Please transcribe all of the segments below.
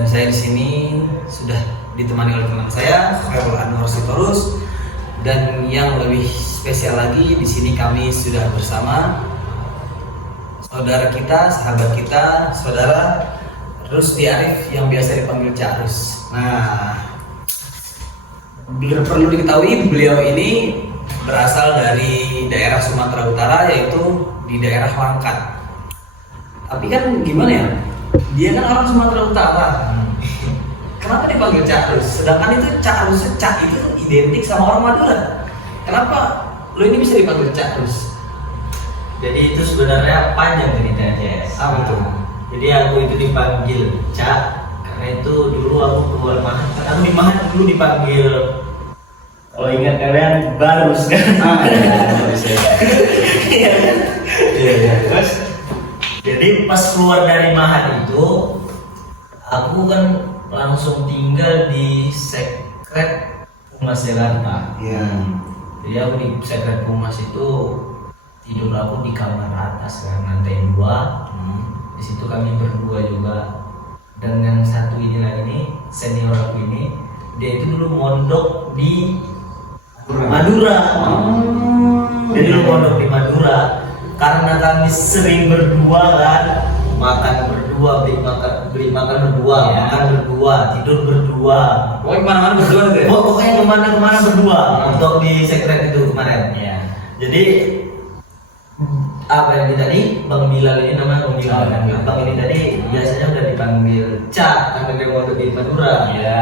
Dan saya di sini sudah ditemani oleh teman saya, Khairul Anwar Sitorus. Dan yang lebih spesial lagi, di sini kami sudah bersama saudara kita, sahabat kita, saudara Rusdi Arif yang biasa dipanggil Cak Rus. Nah, perlu diketahui beliau ini berasal dari daerah Sumatera Utara, yaitu di daerah Langkat. Tapi kan gimana ya? Dia kan orang Sumatera Utara. Kenapa dipanggil Cak Rus? Sedangkan itu Cak Rus, Cak itu identik sama orang Madura. Kenapa lo ini bisa dipanggil Cak Rus? Jadi itu sebenarnya panjang ceritanya, Jess. Apa tuh? Jadi aku itu dipanggil Cak karena itu dulu aku keluar Mahat. Aku di Mahat dulu dipanggil, kalau ingat kalian, Barus kan? Iya. Terus jadi pas keluar dari Mahat itu, aku kan langsung tinggal di Sekret Humas Jakarta. Iya. Jadi aku di Sekret Humas itu tidur aku di kamar atas kan, lantai 2. Di situ kami berdua juga dengan satu ini lagi nih, senior aku ini. Dia itu dulu mondok di Madura. Dia dulu mondok di Madura. Karena kami sering berdua kan, makan berdua, beli makan berdua, makan berdua, tidur berdua. Pokoknya kemana-mana berdua deh. Pokoknya kemana-kemana berdua untuk di Sekret itu kemarin. Iya. Jadi apa yang tadi Bang Bilal ini namanya Bang Bilal. Bang ini tadi biasanya udah dipanggil Cak karena dia mau di Madura. Iya.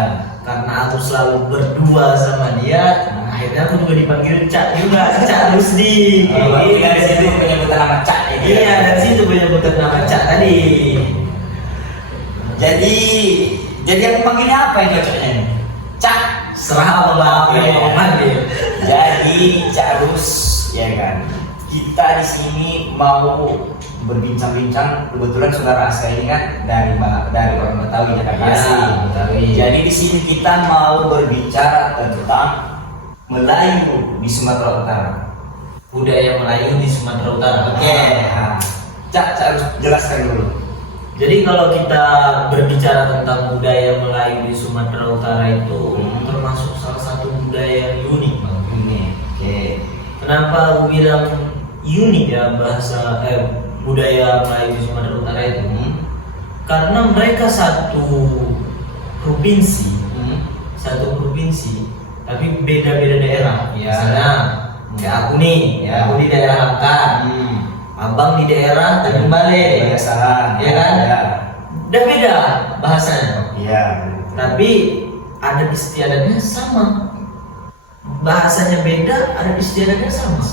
Karena aku selalu berdua sama dia, akhirnya aku juga dipanggil Cak juga, Cak Rusdi. Dari situ penyebutan nama Cak. Iya, dari situ penyebutan nama Cak tadi. Jadi aku panggilnya apa yang cocoknya nih? Cak. Serah apa yang mau panggil. Jadi Cak Rus, ya kan. Kita di sini mau berbincang-bincang. Kebetulan saudara Aska ini kan dari orang Betawi, Jakarta asli. Betawi. Jadi di sini kita mau berbicara tentang Melayu di Sumatera Utara. Budaya Melayu di Sumatera Utara. Oke. Cak harus jelaskan dulu. Jadi kalau kita berbicara tentang budaya Melayu di Sumatera Utara itu termasuk salah satu budaya yang unik, Bang. Ini. Oke. Kenapa aku bilang unik ya budaya Melayu di Sumatera Utara itu? Karena mereka satu provinsi, tapi beda-beda daerah. Ya. Misalnya kayak aku nih, aku di daerah Langkat, abang di daerah Tanjung Balai, Kebiasaan. ya kan? Ya. Udah beda bahasanya, Iya. tapi adat istiadatnya sama. Bahasanya beda, adat istiadatnya sama.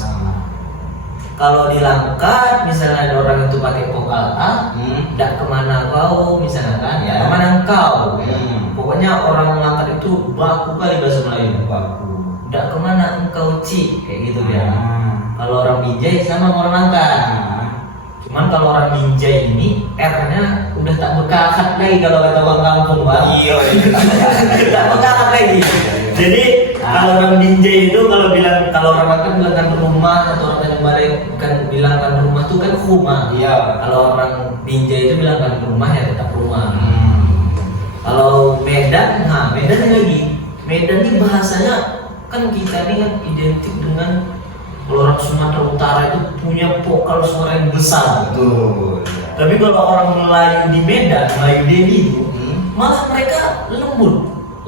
Kalau di Langkat, misalnya ada orang itu pakai vokal A, dak kemana kau, misalnya kan, Ya. kemana engkau. Pokoknya Pokoknya orang Langkat itu baku kali bahasa Melayu. baku. Dak kemana engkau Ci, kayak gitu ya. Kalau orang Binjai sama sama orang Langkat. Cuman kalau orang Binjai ini R-nya udah tak bekakat lagi kalau kata orang kampung, Bang. Iya. Tak bekakat lagi. Jadi kalau orang Binjai itu kalau orang Langkat bilang kan rumah, atau orang Tanjung Balai kan bilang kan rumah itu kan rumah. Iya. Kalau orang Binjai itu bilang kan rumah ya tetap rumah. Kalau Medan, Medan lagi. Medan ini bahasanya kan kita ini kan identik dengan, kalau orang Sumatera Utara itu punya vokal suara yang besar. Betul. Tapi kalau orang Melayu di Medan, Melayu Delhi itu malah mereka lemah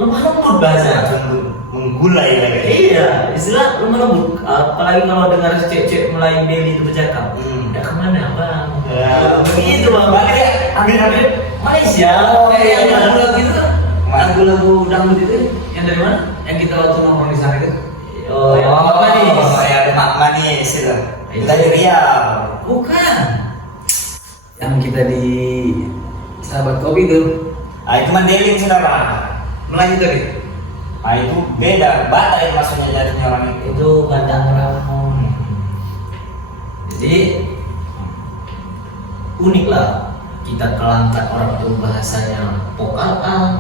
lembut bahasanya. Menggulai lagi. Iya, istilah lemah lembut. Apalagi kalau dengar cek Melayu Delhi itu bercakap. Udah kemana bang? Begitu bang. Hampir Malaysia. Kayak yang lagu-lagu itu kan, Mana? lagu-lagu dangdut itu yang dari mana? Yang kita waktu nongkrong di sana itu. Oh, yang apa nih? Yang Mak Manis itu. Kita di Riau. Bukan. Yang kita di Sahabat Kopi itu. Itu Mandeling saudara. Melayu tadi. Itu beda. Batak itu maksudnya jadinya orang itu. Itu Batak Ramon. Jadi unik lah kita ke Langkat, orang tuh bahasanya vokal A,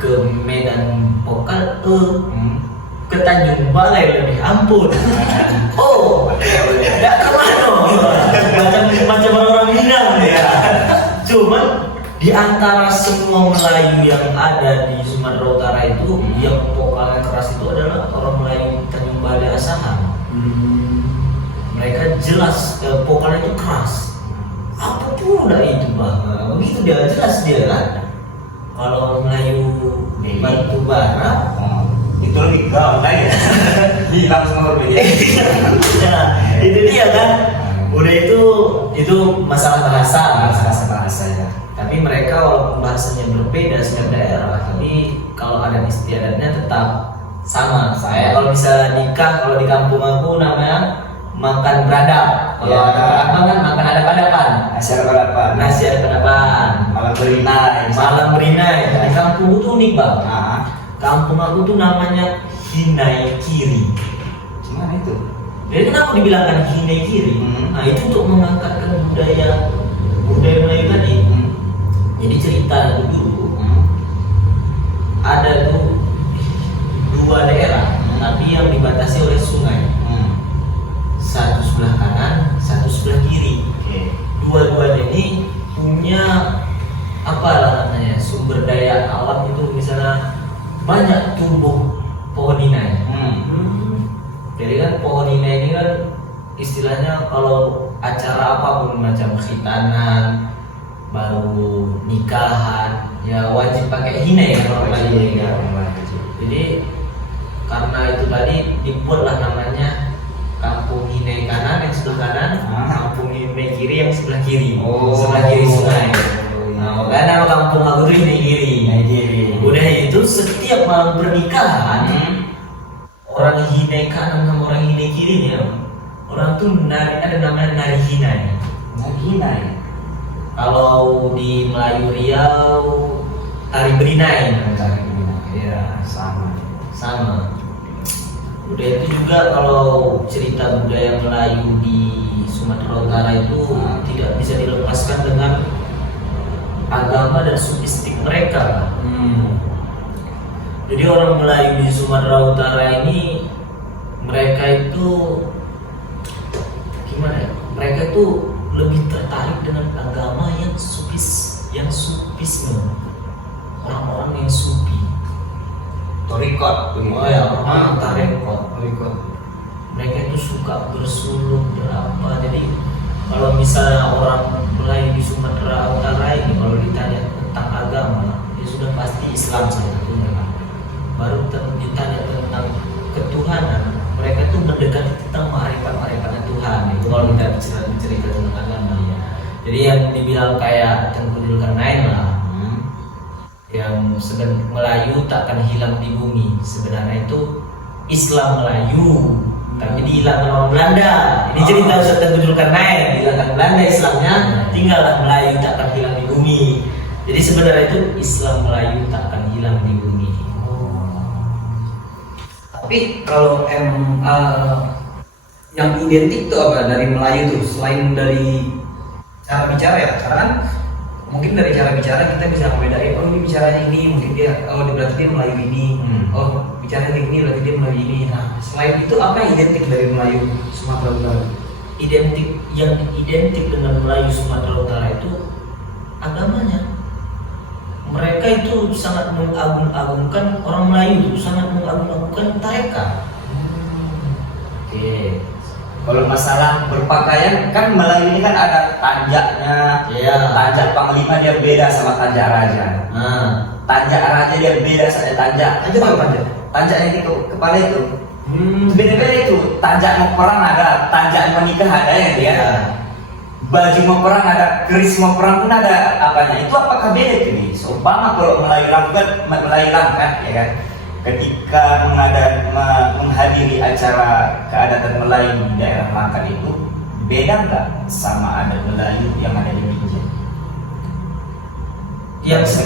ke Medan vokal E, ke Tanjung Balai lebih ampun. Oh, nggak kemana? Macam orang Minang ya. Cuman Di antara semua Melayu yang ada di Sumatera Utara itu, yang vokalnya keras itu adalah orang Melayu Tanjung Balai Asahan. Mereka jelas vokalnya itu keras. Apa pula itu bang? Begitu dia jelas dia kan. Kalau Melayu Batu Bara, itu lebih gaul kan ya. Hilang semua berbeda. Nah, itu dia kan. Udah itu masalah bahasa ya. Tapi mereka walaupun bahasanya berbeda setiap daerah, tapi kalau adat istiadatnya tetap sama. Saya kalau bisa nikah, kalau di kampung aku namanya makan beradab. Kalau Ya. ada apa kan makan adab-adaban. Nasi apa? Nasi adab-adaban. Malam berinai. Malam berinai. Di kampung itu unik bang. Nah, Kampung aku tuh namanya Hinai Kiri. gimana itu? Jadi kenapa dibilangkan Hinai Kiri? Nah itu untuk mengangkatkan budaya Melayu tadi. Jadi cerita dulu ada tuh dua daerah, tapi yang dibatasi oleh sungai. Satu sebelah kanan, satu sebelah kiri. Dua-duanya ini punya apa namanya sumber daya alam itu misalnya banyak tumbuh pohon hinai. Jadi kan pohon hinai ini kan istilahnya kalau acara apapun macam khitanan, baru nikahan, ya wajib pakai hinai kan orang Melayu kan. Jadi karena itu tadi dibuatlah namanya kampung hinai kanan yang sebelah kanan, kampung hinai kiri yang sebelah kiri, sebelah kiri sungai. Nah, makanya nama kampung aku tuh Hinai Kiri. Udah itu setiap malam pernikahan orang Hinai kanan sama orang Hinai kirinya, orang tuh ada namanya nari hinai. Hinai. Kalau di Melayu Riau tari berinai. Ya, sama. Udah itu juga kalau cerita budaya Melayu di Sumatera Utara itu tidak bisa dilepaskan dengan agama dan sufistik mereka. Jadi orang Melayu di Sumatera Utara ini mereka itu gimana ya? Mereka itu lebih tertarik dengan agama yang sufisme. Orang-orang yang sufi. Torikot. Oh ya, orang tarekot. Mereka itu suka bersuluk berapa. Jadi kalau misalnya orang Melayu di Sumatera Utara ini kalau ditanya tentang agama, dia sudah pasti Islam salah satunya. Baru ditanya tentang ketuhanan, mereka tuh mendekati tentang marifat Tuhan. Itu kalau kita cerita tentang agama. Jadi yang dibilang kayak Tengku Zulkarnain lah, yang Melayu takkan hilang di bumi. Sebenarnya itu Islam Melayu, tapi dihilang orang Belanda. Ini cerita Ustaz Tengku Zulkarnain, dihilangkan Belanda Islamnya, tinggallah Melayu takkan hilang di bumi. Jadi sebenarnya itu Islam Melayu takkan hilang di bumi. Tapi kalau yang identik tuh apa dari Melayu tuh selain dari cara bicara ya, karena kan mungkin dari cara bicara kita bisa membedain, oh ini bicaranya ini, mungkin dia, oh berarti dia Melayu ini, oh bicaranya ini berarti dia Melayu ini. Nah selain itu apa yang identik dari Melayu Sumatera Utara? Yang identik dengan Melayu Sumatera Utara itu agamanya. Mereka itu sangat mengagung-agungkan, orang Melayu itu sangat mengagung-agungkan tarekat. Oke. Kalau masalah berpakaian kan Melayu ini kan ada tanjaknya. Tanjak panglima dia beda sama tanjak raja. Tanjak raja dia beda sama tanjak. Tanjak yang di kepala itu. Beda-beda itu. Tanjak mau perang ada, tanjak mau nikah ada ya dia. Baju mau perang ada, keris mau perang pun ada apanya. Itu apakah beda itu? Seumpama kalau Melayu kan, ya kan? Ketika menghadiri acara keadatan Melayu di daerah Langkat itu beda nggak sama adat Melayu yang ada di Binjai? Yang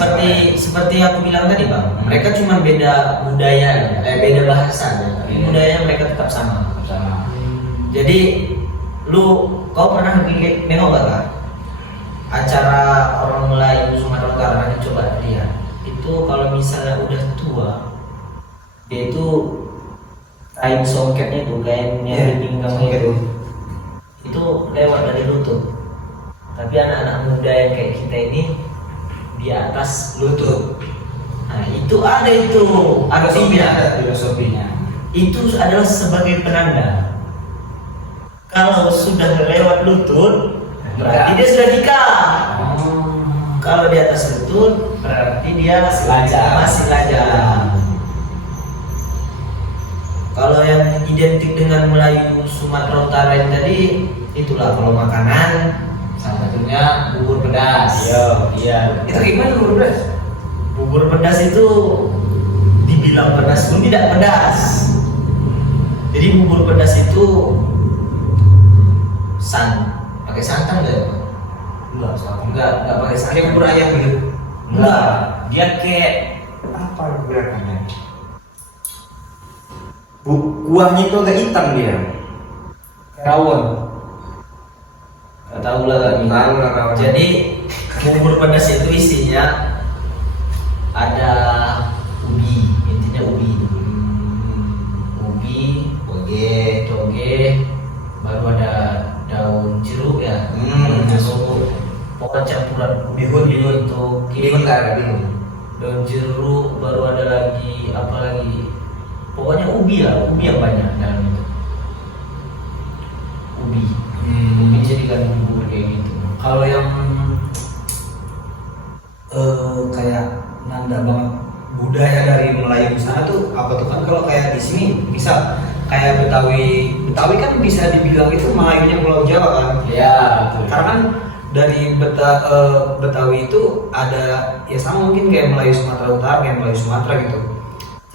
seperti aku bilang tadi bang, mereka cuma beda budaya, beda bahasa, tapi budaya mereka tetap sama. Jadi kau pernah nengok gak acara orang Melayu Sumatera Utara? Nanti coba lihat. Itu kalau misalnya udah tua, dia itu kain songketnya tuh, kain yang dipinggangnya itu lewat dari lutut. Tapi anak-anak muda yang kayak kita ini di atas lutut. Nah, itu artinya filosofinya. itu adalah sebagai penanda. Kalau sudah lewat lutut berarti dia sudah nikah. Kalau di atas lutut berarti dia masih lajang. Kalau yang identik dengan Melayu Sumatera Utara yang tadi, itulah kalau makanan salah satunya bubur pedas. Iya. Itu gimana bubur pedas? Bubur pedas itu dibilang pedas pun tidak pedas. Jadi bubur pedas itu pakai santan nggak? Enggak pakai santan. Kayak bubur ayam gitu. Enggak. Dia kayak apa gerakannya? Kuahnya itu agak hitam dia. Rawon. Nggak tahu lah. Rawon. Jadi bubur pedas itu isinya ada ubi, intinya ubi. Ubi, toge, baru ada daun jeruk ya. Jeruk. Pokoknya campuran bihun tuh. Bihun nggak ada bihun. Daun jeruk, baru ada lagi apa lagi? Pokoknya ubi yang banyak dalam itu. Ubi jadikan bubur kayak gitu. Kalau yang kayak nanda banget budaya dari Melayu sana tuh apa tuh, kan kalau kayak di sini misal kayak Betawi kan bisa dibilang itu Melayunya Pulau Jawa kan? Iya, betul. Karena kan dari Betawi itu ada ya sama mungkin kayak Melayu Sumatera Utara, kayak Melayu Sumatera gitu.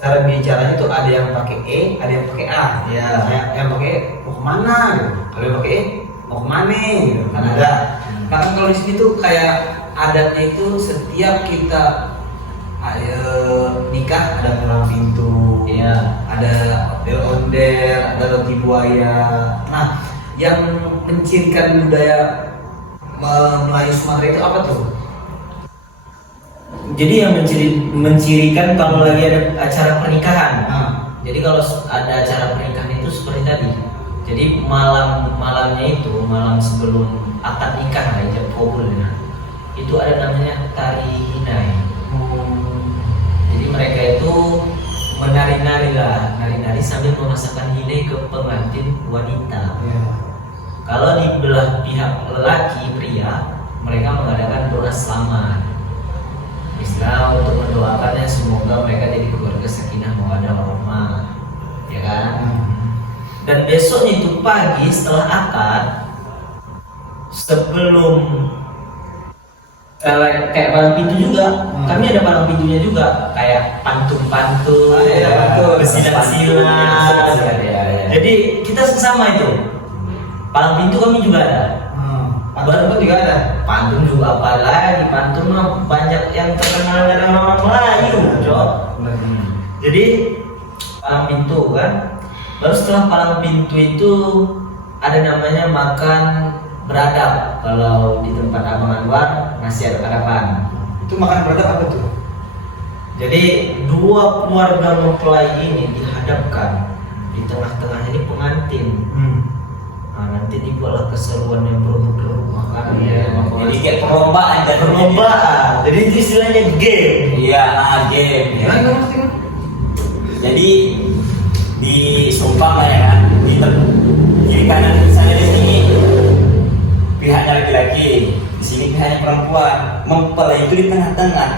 Cara bicaranya tuh ada yang pakai E, ada yang pakai A. Iya. Yang pakai mau kemana gitu. Kalau yang pakai E mau kemana gitu kan ada. Karena kalau di sini tuh kayak adatnya itu setiap kita nikah ada palang pintu, Iya. ada ondel-ondel, ada roti buaya. Nah, yang mencirikan budaya Melayu Sumatera itu apa tuh? Jadi yang mencirikan kalau lagi ada acara pernikahan. Jadi kalau ada acara pernikahan itu seperti tadi. Jadi malamnya itu malam sebelum akad nikah lah, jam kubur itu ada namanya tari hinai. Jadi mereka itu menari-nari sambil memasakkan hinai ke pengantin wanita. Kalau di belah pihak lelaki pria, mereka mengadakan doa selamat. Istilah untuk mendoakannya semoga mereka jadi keluarga sakinah mawaddah warahmah, ya kan? Dan besoknya itu pagi setelah akad, sebelum kayak palang pintu juga, kami ada palang pintunya juga, kayak pantun-pantun, silat-silat. Jadi kita sama itu. Palang pintu kami juga ada. Pantun juga ada. Pantun juga apa lagi? Pantun mah banyak yang terkenal dari orang Melayu, Cok. Jadi palang pintu kan. Baru setelah palang pintu itu ada namanya makan beradab. Kalau di tempat Abang Anwar nasi adapan. Itu makan beradab apa tuh? Jadi dua keluarga mempelai ini dihadapkan, di tengah-tengahnya ini pengantin. Nah, nanti dibuatlah keseruan yang bergeruk makan. Jadi kayak perlombaan. Jadi itu istilahnya game. Iya, game. Jadi di seumpama ya kan, di kiri kanan misalnya di sini pihaknya laki-laki, di sini pihaknya perempuan. Mempelai itu di tengah-tengah.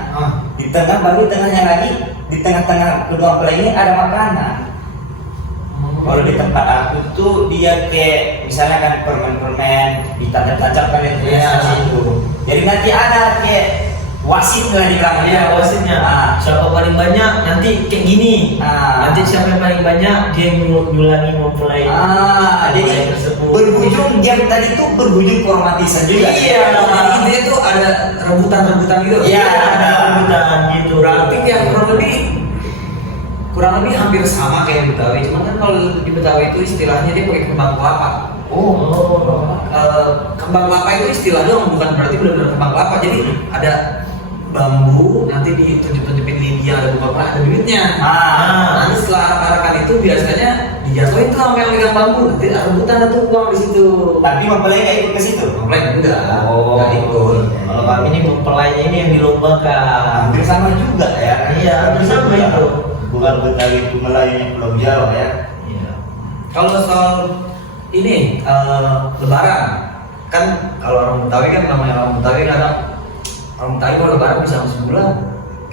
Di tengah baru tengahnya lagi, di tengah-tengah kedua mempelai ini ada makanan. Kalau di tempat aku tuh dia kayak misalnya kan permen-permen ditancap-tancapkan itu ya situ. Jadi nanti ada kayak wasit lah di belakang. Iya, wasitnya. Siapa paling banyak nanti kayak gini. Nanti siapa yang paling banyak dia yang nyulangi mempelai. Jadi berujung game tadi tuh berujung ke romantisan juga. Iya, intinya tuh ada rebutan gitu. Iya, ada rebutan gitu. Berarti yang kurang lebih hampir sama kayak Betawi, cuman kan kalau di Betawi itu istilahnya dia pakai kembang kelapa. Kembang kelapa itu istilahnya bukan berarti benar-benar kembang kelapa, jadi ada bambu nanti ditunjuk-tunjukin lidi yang ada bunga, ada bibitnya. Nanti setelah arak-arakan itu biasanya dijatuhin tuh sampai yang megang bambu, nanti rebutan ada tuh uang di situ. Tapi mempelai nggak ikut ke situ? Mempelai enggak, Oh. enggak ikut. Kalau kami ini mempelainya ini yang dilombakan. Hampir sama juga ya. Iya, hampir sama itu. Bukan Betawi itu Melayu Pulau Jawa ya. Iya. Kalau soal ini Lebaran, kan kalau orang Betawi kan namanya orang Betawi kadang orang Betawi kalau Lebaran bisa sebulan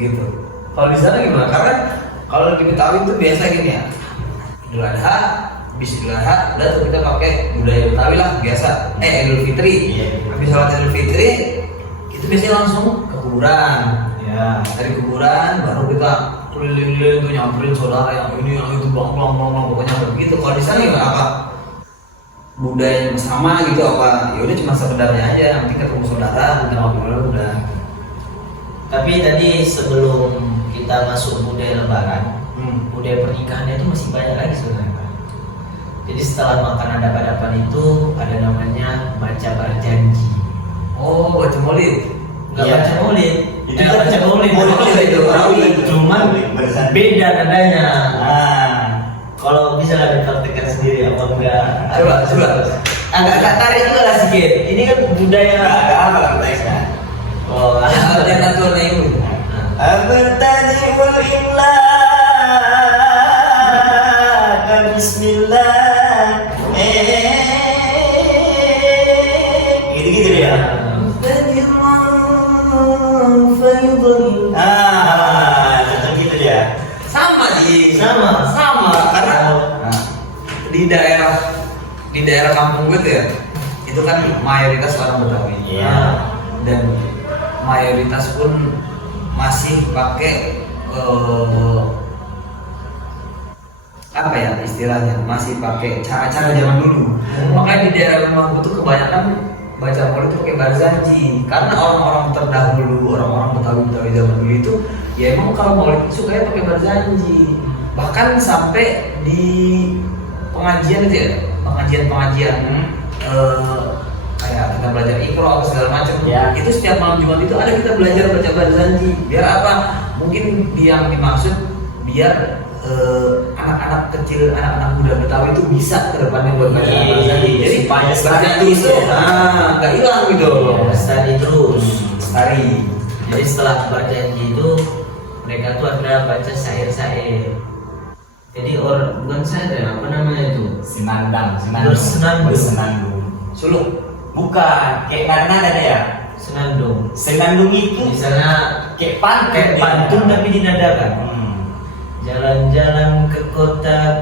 gitu. Kalau di sana gimana? Karena kalau di Betawi itu biasa gini ya, Idul Adha, habis Idul Adha, udah tuh kita pakai budaya Betawi lah biasa. Idul Fitri, Iya. habis sholat Idul Fitri, itu biasanya langsung ke kuburan. Ya. Dari kuburan baru kita keliling-keliling tuh nyamperin saudara yang ini yang itu bang pokoknya begitu. Kalau di sana gimana, apa budaya sama gitu apa? Ya udah cuma sekedarnya aja, nanti ketemu saudara, kita ngobrol udah. Tapi tadi sebelum kita masuk budaya Lebaran, budaya pernikahannya itu masih banyak lagi sebenarnya, Pak. Jadi setelah makan adab-adaban itu ada namanya baca berjanji. Oh, baca maulid. Nggak Iya. baca maulid, Itu nggak kan baca maulid, maulid itu Rawi. cuman Berjanji. beda nadanya. Ah. Kalau bisa lah dipraktekkan sendiri apa enggak? Coba. Agak tarik juga lah sedikit. Ini kan budaya. Ada apa lah mereka? Oh, Dan natural itu. Abertaniul imla Bismillah. Gitu-gitu dia. Contoh gitu dia. Sama sih. Sama. Karena Nah, di daerah kampung gue tuh ya, itu kan mayoritas orang Betawi. Iya. Dan mayoritas pun masih pakai apa ya istilahnya, masih pakai cara-cara zaman dulu. Makanya di daerah rumah gue tuh kebanyakan baca maulid itu pakai barzanji, karena orang-orang terdahulu, orang-orang Betawi zaman dulu itu ya emang kalau maulid itu sukanya pakai barzanji. Bahkan sampai di pengajian itu ya, pengajian kayak kita belajar Iqra apa segala macam, Ya. itu setiap malam Jumat itu ada kita belajar baca barzanji. Biar apa? Mungkin yang dimaksud biar anak-anak kecil, anak-anak muda Betawi itu bisa ke depannya buat baca Iya, barzanji. Jadi supaya barzanji terus itu ya. nggak hilang gitu. Lestari terus. Lestari. Jadi setelah berjanji itu mereka tuh ada baca syair-syair. Jadi orang bukan syair ya, apa namanya itu? Bersenandung. Bersenandung. Suluk. Bukan, kayak nada-nada deh ya. Senandung. Senandung itu Di sana kayak pantun, kayak pantun tapi dinadakan. Jalan-jalan ke kota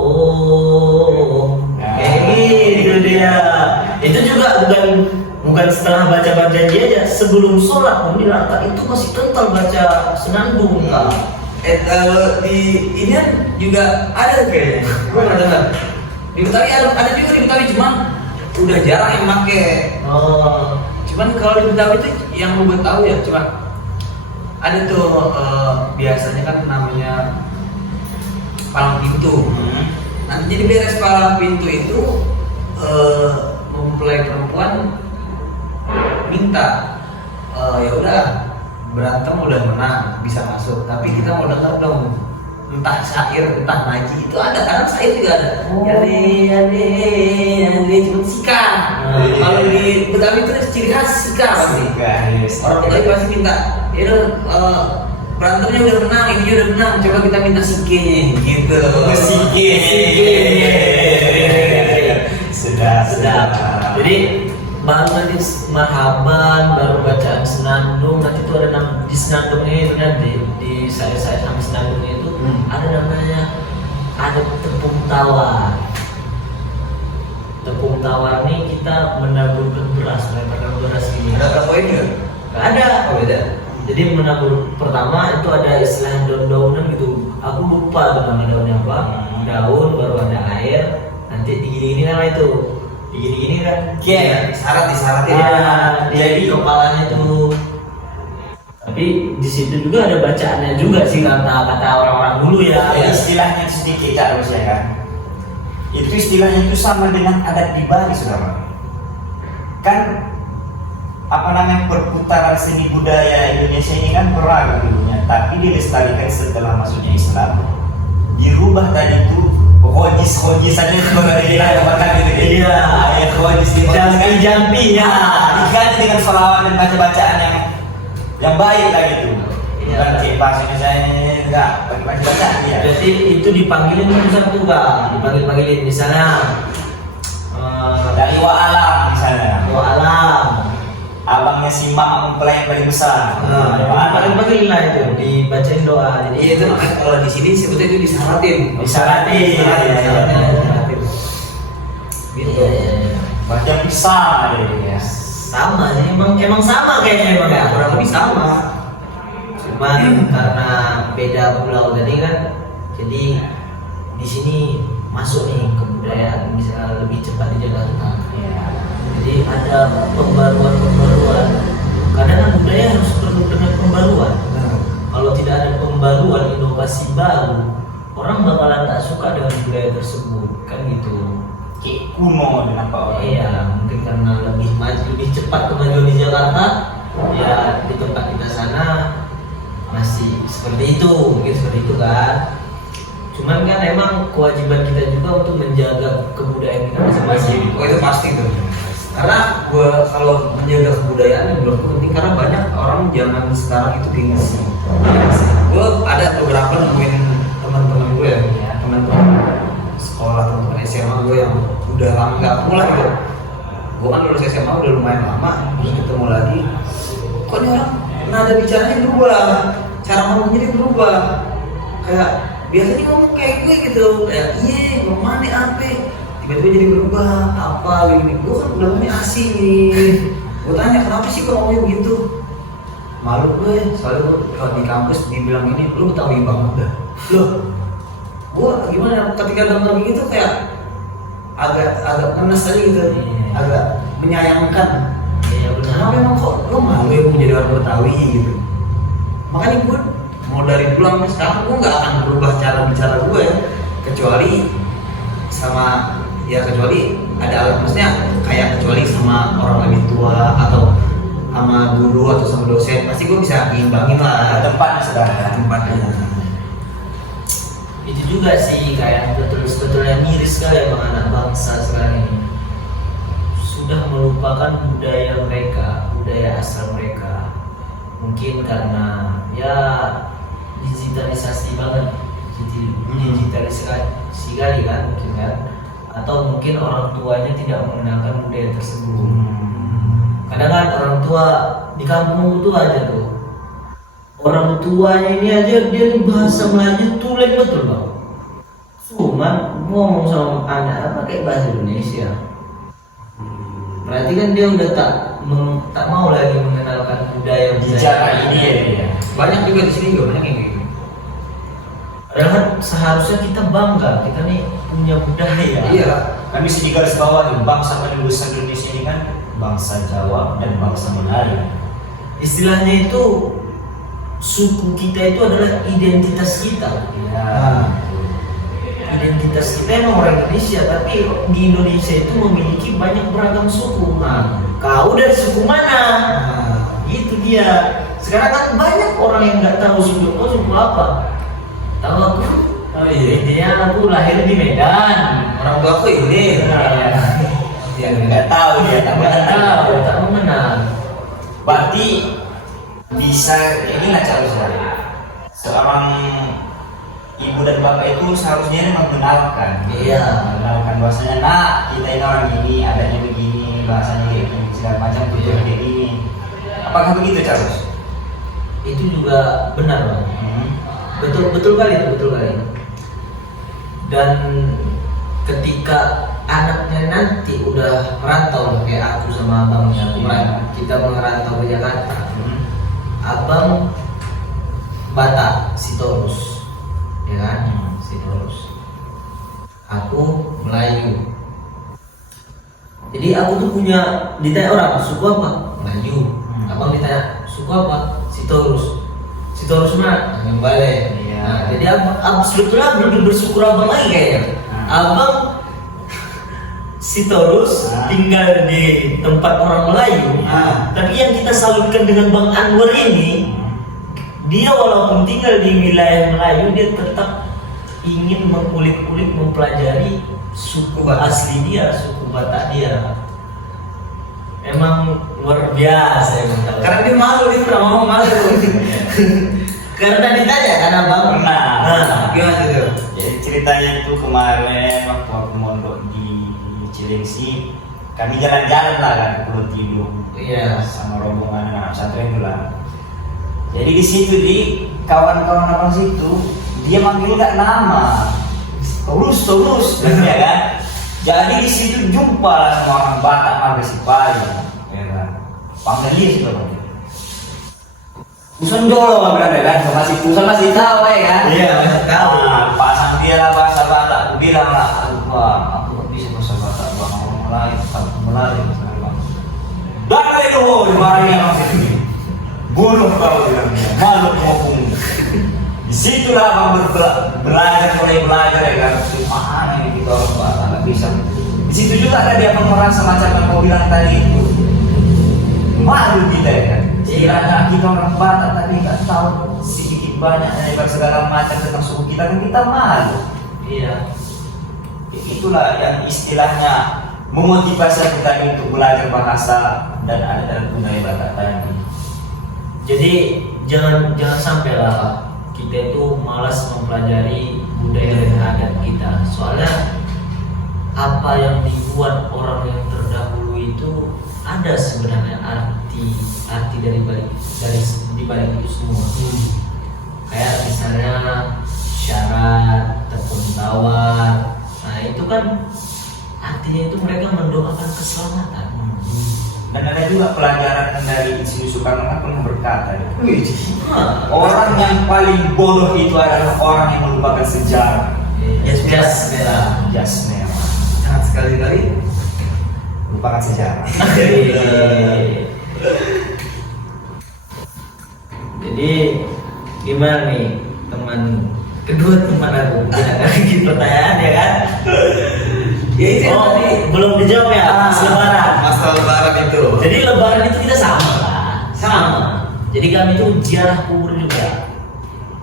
Kidung. Kayak gitu dia. Itu juga bukan setelah baca berjanji aja, sebelum sholat Mila itu masih kental baca senandung. Di ini kan juga ada kayaknya. Gue pernah dengar. Di Betawi ada juga di Betawi, cuman udah jarang yang make. Oh, Cuman kalau di Betawi itu yang gue tahu ya cuma ada tuh biasanya kan namanya palang pintu. Nanti jadi beres palang pintu itu mempelai perempuan minta ya udah berantem udah menang bisa masuk, tapi kita mau dengar dong entah syair entah ngaji, itu ada kadang syair juga ada. Yane cuma sika. Kalau di Betawi itu ciri khas sika pasti. Orang Betawi pasti minta ya udah berantemnya udah menang, ini udah menang, coba kita minta sikenya gitu. Sike. Sudah. Jadi baru nanti marhaban, baru bacaan senandung, nanti itu ada di senandungnya itu nanti di saya sama senandungnya itu ada namanya ada tepung tawar. Tepung tawar ini kita menaburkan beras, menaburkan beras ini. Ada berapa ini nggak? Nggak ada. Oh, beda. Jadi menabur pertama itu ada istilah daun-daunan gitu. Aku lupa tuh nama daunnya apa. Daun baru ada air, nanti digini-gini nama itu. Digini-gini kan. Kayak disaratin. Jadi kepalanya tuh. Tapi di situ juga ada bacaannya juga sih kata orang-orang dulu ya. Istilahnya sedikit harus ya kan. Itu istilahnya itu sama dengan adat di Bali, saudara. Kan apa namanya perputaran seni budaya Indonesia ini kan beragam dulunya, tapi dilestarikan setelah masuknya Islam. dirubah tadi tuh hojis aja sebagai wilayah makan gitu. Iya, ya hojis di jampi ya. diganti dengan sholawat dan baca-bacaan yang baik lah gitu. Bukan kipas ini saya enggak pakai baca-bacaan ya. Jadi itu dipanggilin satu Pak, dipanggil misalnya dari wa'alam misalnya. alam. Abangnya si mak mempelai yang paling besar. Paling lah itu dibacain doa. Jadi Iya itu makanya kalau di sini sebetulnya itu disaratin. Disaratin. Gitu. Baca pisah ya. sama sih, emang sama kayaknya emang ya. Kurang lebih sama. Cuman karena beda pulau tadi kan, jadi di sini masuk nih kebudayaan bisa lebih cepat di Jakarta. Jadi ada pembaruan. Kadang kan budaya harus perlu dengan pembaruan. Kalau tidak ada pembaruan, inovasi baru, orang bakalan tak suka dengan budaya tersebut, kan gitu. Kayak kuno dengan Pak orang. Iya, mungkin karena lebih maju, lebih cepat kemajuan di Jakarta. Ya di tempat kita sana masih seperti itu, mungkin seperti itu kan. Cuman kan emang kewajiban kita juga untuk menjaga kebudayaan kita masing-masing. Oh itu pasti tuh. Karena gua kalau menjaga kebudayaan menurutku penting karena banyak orang zaman sekarang itu gengsi. Gua ada beberapa nemuin teman-teman gue ya, teman-teman sekolah, teman-teman SMA gue yang udah lama nggak ketemu lah gitu. Gue kan lulus SMA udah lumayan lama, terus ketemu lagi. Kok ini orang nada bicaranya berubah, cara ngomongnya dia berubah. Kayak biasanya ngomong kayak gue gitu, kayak iya, ngomong mana apa? Tiba-tiba jadi berubah apa gini. Gue kan udah ngomongnya asing nih. Gue tanya kenapa sih kok ngomongnya begitu? Malu gue, soalnya gue kalau di kampus dibilang ini, lu Betawi banget dah. Loh, gue gimana ketika denger gitu kayak agak ngenes aja gitu, agak menyayangkan. Iya benar. Kenapa emang kok lu malu ya menjadi orang Betawi gitu? Makanya gue mau dari pulang sekarang gue nggak akan berubah cara bicara gue ya, kecuali ada maksudnya kayak kecuali sama orang lebih tua atau sama guru atau sama dosen pasti gue bisa ngimbangin lah Tempatnya sudah ada. tempatnya. Itu juga sih kayak betul-betulnya miris sekali emang anak bangsa sekarang ini sudah melupakan budaya mereka, budaya asal mereka. Mungkin karena ya digitalisasi banget, digitalisasi kali kan mungkin kan, atau mungkin orang tuanya tidak mengenalkan budaya tersebut. Kadang kan orang tua di kampung itu aja tuh, orang tuanya ini aja dia nih bahasa Melayu tulen betul bang. Cuman ngomong sama anak pakai bahasa Indonesia. Berarti kan dia udah tak mau lagi mengenalkan budaya Bicara ini ya. Banyak juga di sini juga banyak yang kayak gitu. Padahal kan seharusnya kita bangga, kita nih punya budaya. Iya. Kami sedih garis bawah nih, bangsa paling besar Indonesia ini kan bangsa Jawa dan bangsa Melayu. Istilahnya itu suku kita itu adalah identitas kita. Ya. Identitas kita emang orang Indonesia, tapi di Indonesia itu memiliki banyak beragam suku. Nah, kau dari suku mana? Itu dia. Sekarang kan banyak orang yang nggak tahu suku apa. Tahu aku? Oh iya, intinya aku lahir di Medan. Orang tua aku ini. Ya nggak tahu dia, Tak mengenal. Berarti bisa ini nggak seorang ibu dan bapak itu seharusnya mengenalkan. Iya. Mengenalkan bahwasanya nak kita ini orang gini, adanya begini, bahasanya kayak gini, segala macam tutur kayak gini. Apakah begitu Charles? Itu juga benar bang. Betul kali. Dan ketika anaknya nanti udah merantau kayak aku sama abangnya, kita merantau ke Jakarta. Abang Batak, Sitorus, ya kan? Sitorus. Aku Melayu. Jadi aku tuh punya, ditanya orang suku apa? Melayu. Abang ditanya suku apa? Sitorus. Sitorus mana? Yang Bale. Iya. Nah, jadi abang sebetulnya belum bersyukur abang lagi kayaknya. Abang Sitorus tinggal di tempat orang Melayu, tapi yang kita salutkan dengan Bang Anwar ini, dia walaupun tinggal di wilayah Melayu, dia tetap ingin mengulik-ulik mempelajari suku asli dia, suku Batak dia. Emang luar biasa emang kalau. Karena dia malu, dia pernah ngomong malu. Karena ditanya kan abang. Nah, Gimana tuh? jadi ceritanya itu kemarin waktu aku mondok di Cilengsi, kami jalan-jalan lah kan ke Pulau Tidung. Iya. Sama rombongan anak pesantren itu lah. Jadi di situ di kawan-kawan abang situ, dia manggil nggak nama, terus, ya kan? Jadi di situ jumpa lah sama orang Batak manggil si Pali, ya kan? Panggil dia sih bang. Pusan dulu bang berada kan, pusan masih tahu ya kan? Iya, masih tahu. Nah, pasang dia lah bahasa Batak, aku bilang lah, aduh bang, aku nggak bisa bahasa Batak bang, orang Melayu, aku Melayu, bang. Dari dulu dimarahin orang situ. Bunuh kau bilang dia, malu ngomong. Disitulah abang mulai belajar ya kan. Mana ini kita orang Batak nggak bisa. Di situ juga ada dia merasa macam yang kau bilang tadi itu. Malu kita ya kan. Kiranya kita orang Batak tapi nggak tahu sedikit banyak dari segala macam tentang suku kita kan kita malu. Iya. Itulah yang istilahnya memotivasi kita untuk belajar bahasa dan adat dan budaya Batak tadi. Jadi jangan sampai lah kita itu malas mempelajari budaya dan adat kita. Soalnya apa yang dibuat orang yang terdahulu itu ada sebenarnya arti dari di balik itu semua. Kayak misalnya syarat, tepung tawar. Nah itu kan artinya itu mereka mendoakan keselamatan. Dan ada juga pelajaran dari Insinyur Soekarno kan pernah berkata, orang yang paling bodoh itu adalah orang yang melupakan sejarah. Jas merah. Jas merah. Sangat sekali-kali Lupakan sejarah. Jadi gimana nih kedua teman aku ada lagi pertanyaan ya kan? ya itu yang tadi. Belum dijawab ya. Lebaran. Masalah lebaran itu. Jadi lebaran itu kita sama lah. Sama. Jadi kami itu ziarah kubur juga.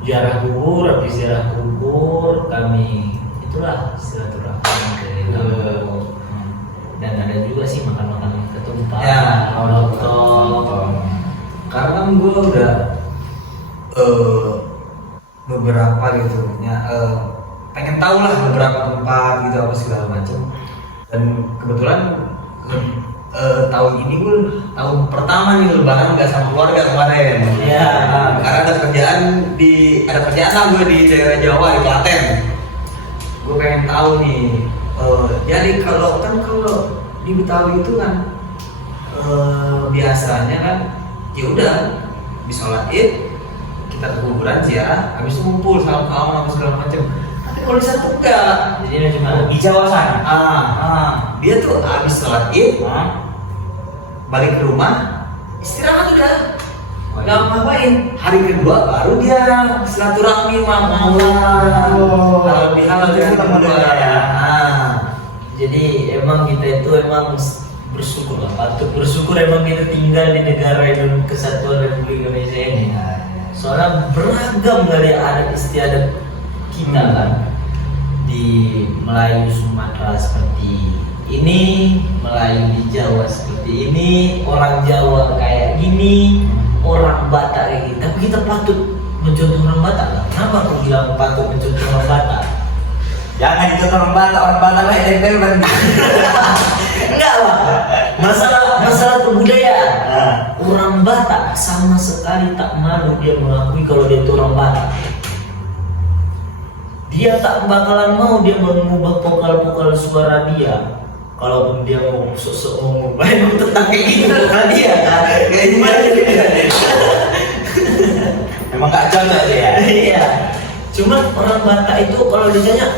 Ziarah kubur, habis ziarah kubur kami itulah silaturahmi ke kampung. Dan ada juga sih makan-makan ketupat, Ya, lontong. Karena gue udah beberapa gitu ya, pengen tahu lah beberapa tempat gitu apa segala macam. Dan kebetulan tahun ini gue tahun pertama nih lebaran nggak sama keluarga kemarin. Iya. Karena ada kerjaan lah gue di daerah Jawa di Klaten. Gue pengen tahu nih. Jadi kalau di Betawi itu kan biasanya kan ya udah bisa sholat Id, kita ke kuburan ziarah, habis itu ngumpul sama kawan sama segala macam. Tapi kalau di sana tuh enggak. Jadi ini cuma Di Jawa sana. Dia tuh habis sholat Id, balik ke rumah, istirahat udah. Nggak ngapain. Hari kedua baru dia silaturahmi mau halal itu modelnya ya. Jadi emang kita itu emang bersyukur lah, patut bersyukur emang kita tinggal di negara Kesatuan Republik Indonesia ini. Soalnya beragam dari adat istiadat kita kan. Di Melayu Sumatera seperti ini, Melayu di Jawa seperti ini, orang Jawa kayak gini, orang Batak kayak gini. Tapi kita patut mencontoh orang Batak lah. Kenapa aku bilang patut mencontoh orang Batak? Jangan dicontoh orang Batak lah yang Enggak lah. Masalah kebudayaan. Orang Batak sama sekali tak malu dia mengakui kalau dia itu orang Batak. Dia tak bakalan mau dia mengubah vokal suara dia. Kalaupun dia mau sosok mengubah itu tentang kayak gitu bukan dia kan. Kayak gimana dia? Emang gak cocok ya. Iya. Cuma orang Batak itu kalau ditanya,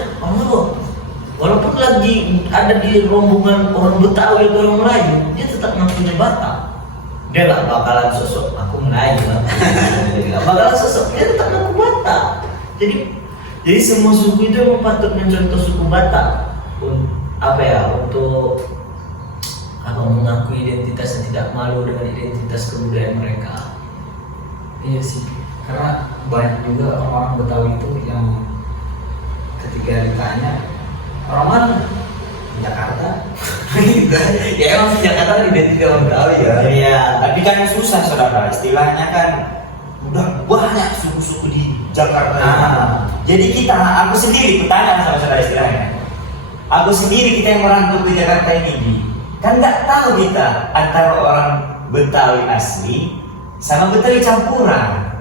walaupun lagi ada di rombongan orang Betawi atau orang Melayu, dia tetap ngakunya Batak. Dia nggak bakalan sosok aku Melayu lah. Nggak bakalan sosok, dia tetap ngaku Batak. Jadi semua suku itu memang patut mencontoh suku Batak. Untuk mengakui identitas dan tidak malu dengan identitas kebudayaan mereka. Iya sih, karena banyak juga orang-orang Betawi itu yang ketika ditanya orang mana, Jakarta. Gitu. Ya emang Jakarta identik sama Betawi ya. Iya, tapi kan susah saudara, istilahnya kan udah banyak suku-suku di Jakarta. Jadi aku sendiri bertanya sama saudara istilahnya. Aku sendiri kita yang merantau ke Jakarta ini, kan nggak tahu kita antara orang Betawi asli sama Betawi campuran.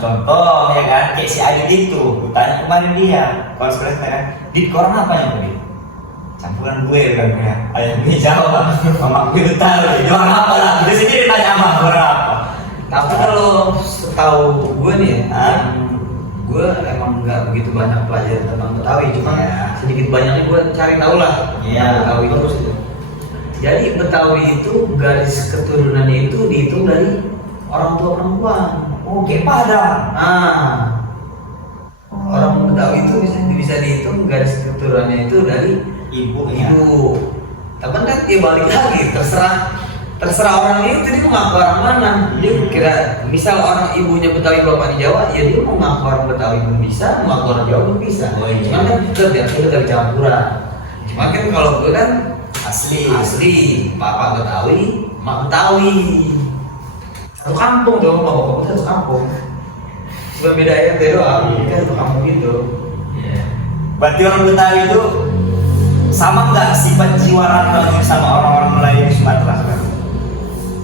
Contoh ya kan, kayak si Adit itu, tanya kemarin dia, konspirasi kan, Dit orang apa yang Dit? Campuran gue kan ya, ayah gue jawab, mama gue Betawi, orang apa lah? Dia sendiri tanya sama orang apa? Tapi kalau setahu gue nih, gue emang nggak begitu banyak pelajaran tentang Betawi, cuma sedikit banyaknya gue cari tahu lah. Betawi terus itu. Jadi Betawi itu garis keturunannya itu dihitung dari orang tua perempuan. Oke, Padang. Orang Betawi itu bisa dihitung garis keturunannya itu dari ibu. Tapi kan dia balik lagi, terserah orang itu dia mau ngaku orang mana. Dia kira misal orang ibunya Betawi bapaknya Jawa, ya dia mau ngaku orang Betawi pun bisa, mau ngaku orang Jawa pun bisa. Cuma kan kita dari campuran. Cuma kan kalau gue kan asli, bapak Betawi, mak Betawi. Satu kampung dong, bapak satu kampung. Cuma beda RT doang, kan satu kampung gitu. Berarti orang Betawi itu sama nggak sifat jiwa rantaunya sama orang-orang Melayu di Sumatera kan?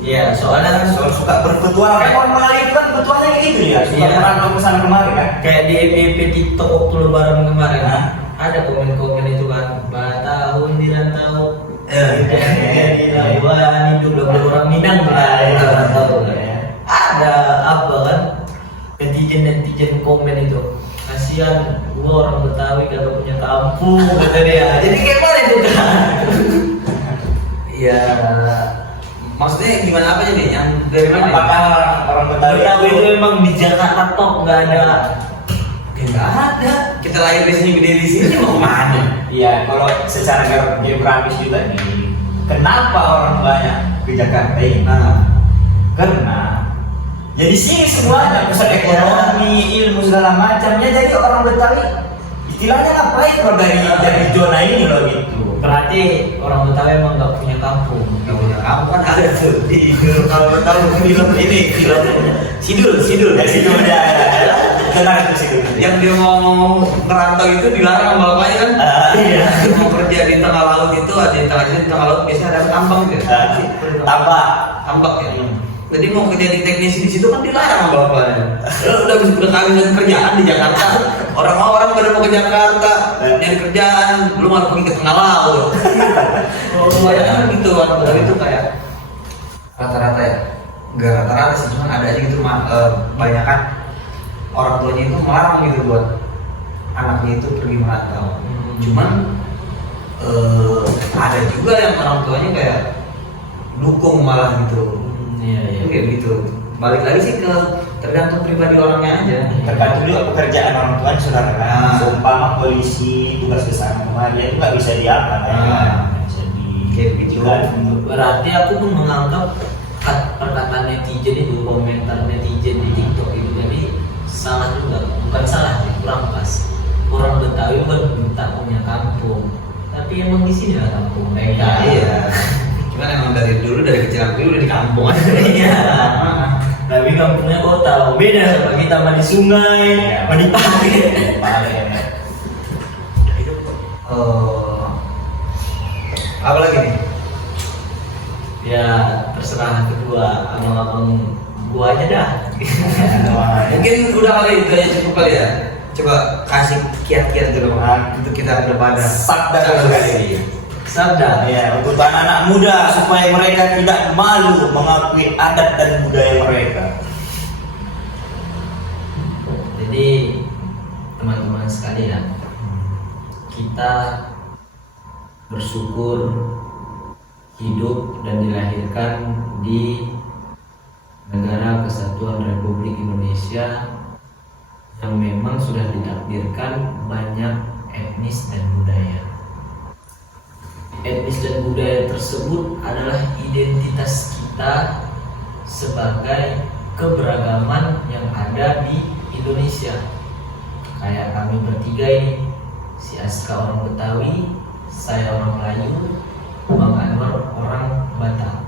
Iya, soalnya suka berpetualang. Kan orang Melayu itu kan petualangnya kayak gitu ya, suka merantau ke sana kemari kan? Kayak di FYP TikTok waktu lebaran kemarin, ada komen-komen itu kan, tahun di rantau, di Labuan hidup orang Minang rantau. Ada apa kan? Netizen komen itu, kasihan gua orang Betawi kagak punya kampung kata dia. Jadi kayak mana itu kan? Iya. Maksudnya gimana apanya nih? Yang dari mana? Apakah orang Betawi itu memang di Jakarta tok nggak ada? Nggak ada. Kita lahir di sini, gede di sini, mau kemana? Iya, kalau secara geografis juga nih, kenapa orang banyak ke Jakarta ini? Karena ya di sini semuanya pusat ekonomi, ilmu segala macamnya. Jadi orang Betawi istilahnya ngapain kalau dari zona ini loh gitu. Berarti orang Betawi emang nggak punya kampung. Nggak punya kampung kan ada tuh di kalau Betawi film Sidul Ya Sidul ya. Benar itu Sidul. Yang dia mau ngerantau itu dilarang sama bapaknya kan? Iya. Mau kerja di tengah laut itu ada di tengah laut biasanya ada tambang gitu. Tambak ya. Jadi mau kerja di teknisi di situ kan dilarang sama bapaknya. Udah kawin dan kerjaan di Jakarta. Orang-orang pada mau ke Jakarta, nyari kerjaan, belum harus pergi ke tengah laut. Kebanyakan gitu orang Betawi itu kayak rata-rata ya. Enggak rata-rata sih, cuman ada aja gitu banyakan orang tuanya itu melarang gitu buat anaknya itu pergi merantau. Cuman ada juga yang orang tuanya kayak dukung malah gitu. Iya. Kayak gitu. Balik lagi sih ke tergantung pribadi orangnya aja. Tergantung juga pekerjaan orang tuanya saudara kan. Seumpama polisi tugas kesana kemari itu nggak bisa diapa kan. Kayak gitu kan. Berarti aku pun menganggap perkataan netizen itu, komentar netizen di TikTok itu jadi salah juga. Bukan salah sih, kurang pas. Orang Betawi kan minta punya kampung, tapi emang di sini ada kampung mereka. Iya. Cuman emang dari dulu dari kecil aku udah di kampung aja. Iya. Tapi kampungnya kota, beda sama kita mandi sungai, mandi pantai. Apa lagi nih? Ya terserah kedua abang-abang gua aja dah. Mungkin udah kali itu aja cukup kali ya. Coba kasih kiat-kiat dulu untuk kita ke depan. Sabda kali. Sabda. Ya, untuk anak-anak muda supaya mereka tidak malu mengakui adat dan budaya mereka. Jadi teman-teman sekalian, kita bersyukur hidup dan dilahirkan di negara kesatuan Republik Indonesia yang memang sudah ditakdirkan banyak etnis dan budaya. Etnis dan budaya tersebut adalah identitas kita sebagai keberagaman yang ada di Indonesia. Kayak kami bertiga ini Si Aska orang Betawi, saya orang Melayu, Bang Anwar orang Batak.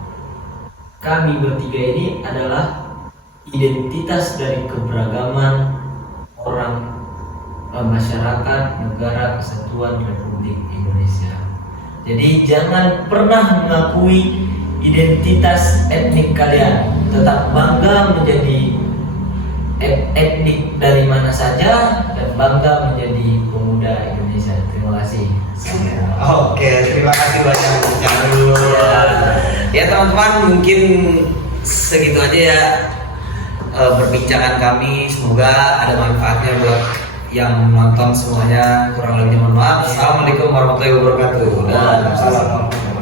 Kami bertiga ini adalah identitas dari keberagaman orang masyarakat negara kesatuan Republik Indonesia. Jadi jangan pernah mengakui identitas etnik kalian, tetap bangga menjadi etnik dari mana saja dan bangga menjadi pemuda Indonesia. Terima kasih. Oke, terima kasih banyak Bung Charul. Ya teman-teman, mungkin segitu aja ya perbincangan kami. Semoga ada manfaatnya buat yang nonton semuanya. Kurang lebihnya mohon maaf. Assalamualaikum warahmatullahi wabarakatuh. Waalaikumsalam.